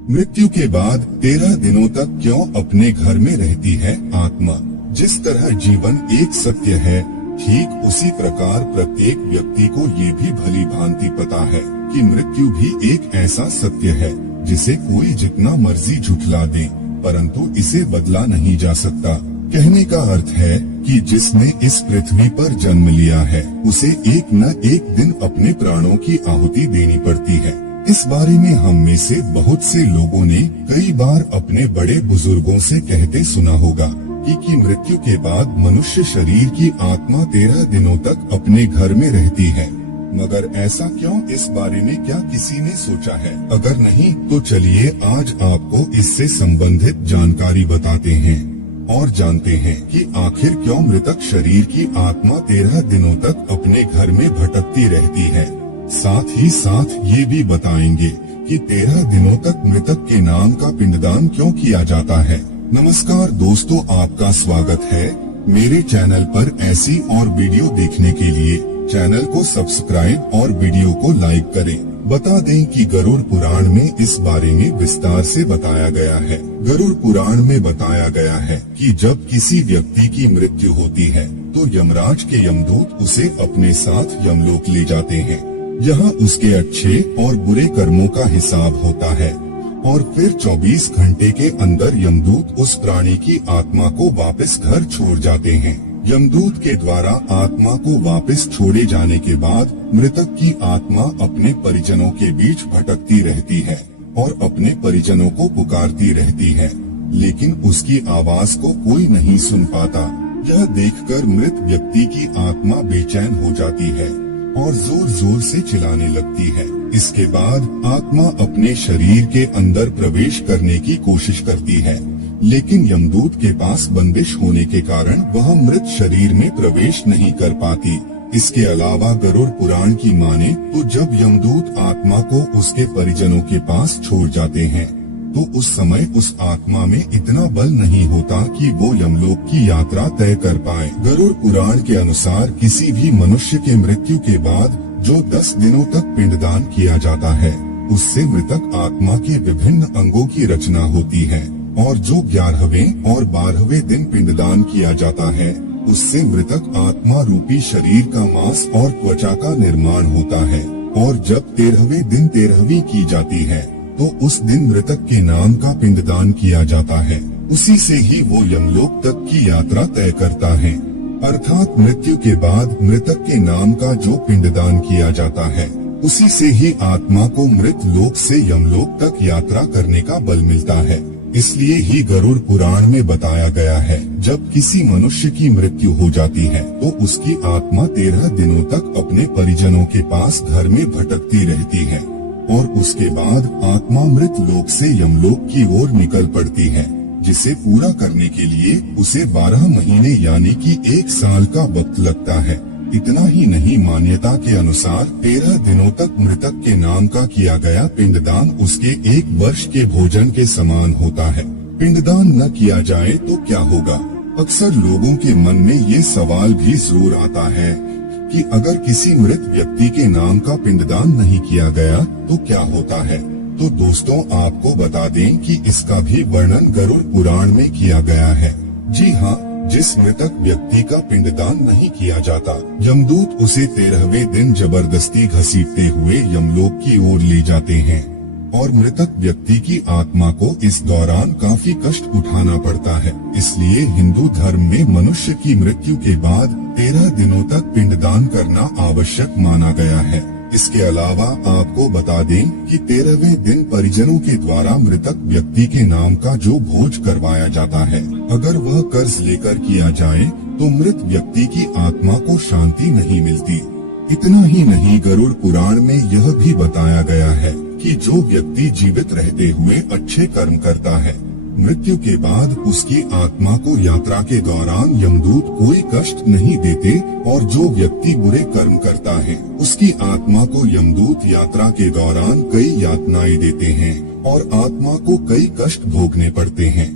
मृत्यु के बाद 13 दिनों तक क्यों अपने घर में रहती है आत्मा। जिस तरह जीवन एक सत्य है, ठीक उसी प्रकार प्रत्येक व्यक्ति को ये भी भली भांति पता है कि मृत्यु भी एक ऐसा सत्य है जिसे कोई जितना मर्जी झुठला दे, परंतु इसे बदला नहीं जा सकता। कहने का अर्थ है कि जिसने इस पृथ्वी पर जन्म लिया है उसे एक न एक दिन अपने प्राणों की आहुति देनी पड़ती है। इस बारे में हम में से बहुत से लोगों ने कई बार अपने बड़े बुजुर्गों से कहते सुना होगा कि मृत्यु के बाद मनुष्य शरीर की आत्मा 13 दिनों तक अपने घर में रहती है। मगर ऐसा क्यों, इस बारे में क्या किसी ने सोचा है? अगर नहीं तो चलिए आज आपको इससे संबंधित जानकारी बताते हैं और जानते हैं कि आखिर क्यों मृतक शरीर की आत्मा 13 दिनों तक अपने घर में भटकती रहती है। साथ ही साथ ये भी बताएंगे कि 13 दिनों तक मृतक के नाम का पिंडदान क्यों किया जाता है। नमस्कार दोस्तों, आपका स्वागत है मेरे चैनल पर। ऐसी और वीडियो देखने के लिए चैनल को सब्सक्राइब और वीडियो को लाइक करें। बता दें कि गरुड़ पुराण में इस बारे में विस्तार से बताया गया है। गरुड़ पुराण में बताया गया है कि जब किसी व्यक्ति की मृत्यु होती है तो यमराज के यमदूत उसे अपने साथ यमलोक ले जाते हैं। यहाँ उसके अच्छे और बुरे कर्मों का हिसाब होता है और फिर 24 घंटे के अंदर यमदूत उस प्राणी की आत्मा को वापस घर छोड़ जाते हैं। यमदूत के द्वारा आत्मा को वापस छोड़े जाने के बाद मृतक की आत्मा अपने परिजनों के बीच भटकती रहती है और अपने परिजनों को पुकारती रहती है, लेकिन उसकी आवाज को कोई नहीं सुन पाता। यह देखकर मृत व्यक्ति की आत्मा बेचैन हो जाती है और जोर जोर से चिल्लाने लगती है। इसके बाद आत्मा अपने शरीर के अंदर प्रवेश करने की कोशिश करती है, लेकिन यमदूत के पास बंदिश होने के कारण वह मृत शरीर में प्रवेश नहीं कर पाती। इसके अलावा गरुड़ पुराण की माने तो जब यमदूत आत्मा को उसके परिजनों के पास छोड़ जाते हैं तो उस समय उस आत्मा में इतना बल नहीं होता कि वो यमलोक की यात्रा तय कर पाए। गरुड़ पुराण के अनुसार किसी भी मनुष्य के मृत्यु के बाद जो 10 दिनों तक पिंडदान किया जाता है उससे मृतक आत्मा के विभिन्न अंगों की रचना होती है, और जो 11वें और 12वें दिन पिंडदान किया जाता है उससे मृतक आत्मा रूपी शरीर का मांस और त्वचा का निर्माण होता है। और जब 13वें दिन 13वीं की जाती है तो उस दिन मृतक के नाम का पिंडदान किया जाता है। उसी से ही वो यमलोक तक की यात्रा तय करता है। अर्थात मृत्यु के बाद मृतक के नाम का जो पिंडदान किया जाता है उसी से ही आत्मा को मृत लोक से यमलोक तक यात्रा करने का बल मिलता है। इसलिए ही गरुड़ पुराण में बताया गया है जब किसी मनुष्य की मृत्यु हो जाती है तो उसकी आत्मा 13 दिनों तक अपने परिजनों के पास घर में भटकती रहती है और उसके बाद आत्मा मृत लोक से यमलोक की ओर निकल पड़ती है, जिसे पूरा करने के लिए उसे 12 महीने यानी कि 1 साल का वक्त लगता है। इतना ही नहीं, मान्यता के अनुसार 13 दिनों तक मृतक के नाम का किया गया पिंडदान उसके 1 वर्ष के भोजन के समान होता है। पिंडदान न किया जाए तो क्या होगा? अक्सर लोगों के मन में ये सवाल भी जरूर आता है कि अगर किसी मृत व्यक्ति के नाम का पिंडदान नहीं किया गया तो क्या होता है। तो दोस्तों, आपको बता दें कि इसका भी वर्णन गरुड़ पुराण में किया गया है। जी हाँ, जिस मृतक व्यक्ति का पिंडदान नहीं किया जाता यमदूत उसे 13वें दिन जबरदस्ती घसीटते हुए यमलोक की ओर ले जाते हैं और मृतक व्यक्ति की आत्मा को इस दौरान काफी कष्ट उठाना पड़ता है। इसलिए हिंदू धर्म में मनुष्य की मृत्यु के बाद 13 दिनों तक पिंडदान करना आवश्यक माना गया है। इसके अलावा आपको बता दें कि 13वें दिन परिजनों के द्वारा मृतक व्यक्ति के नाम का जो भोज करवाया जाता है, अगर वह कर्ज लेकर किया जाए तो मृत व्यक्ति की आत्मा को शांति नहीं मिलती। इतना ही नहीं, गरुड़ पुराण में यह भी बताया गया है कि जो व्यक्ति जीवित रहते हुए अच्छे कर्म करता है, मृत्यु के बाद उसकी आत्मा को यात्रा के दौरान यमदूत कोई कष्ट नहीं देते, और जो व्यक्ति बुरे कर्म करता है उसकी आत्मा को यमदूत यात्रा के दौरान कई यातनाएं देते हैं और आत्मा को कई कष्ट भोगने पड़ते हैं।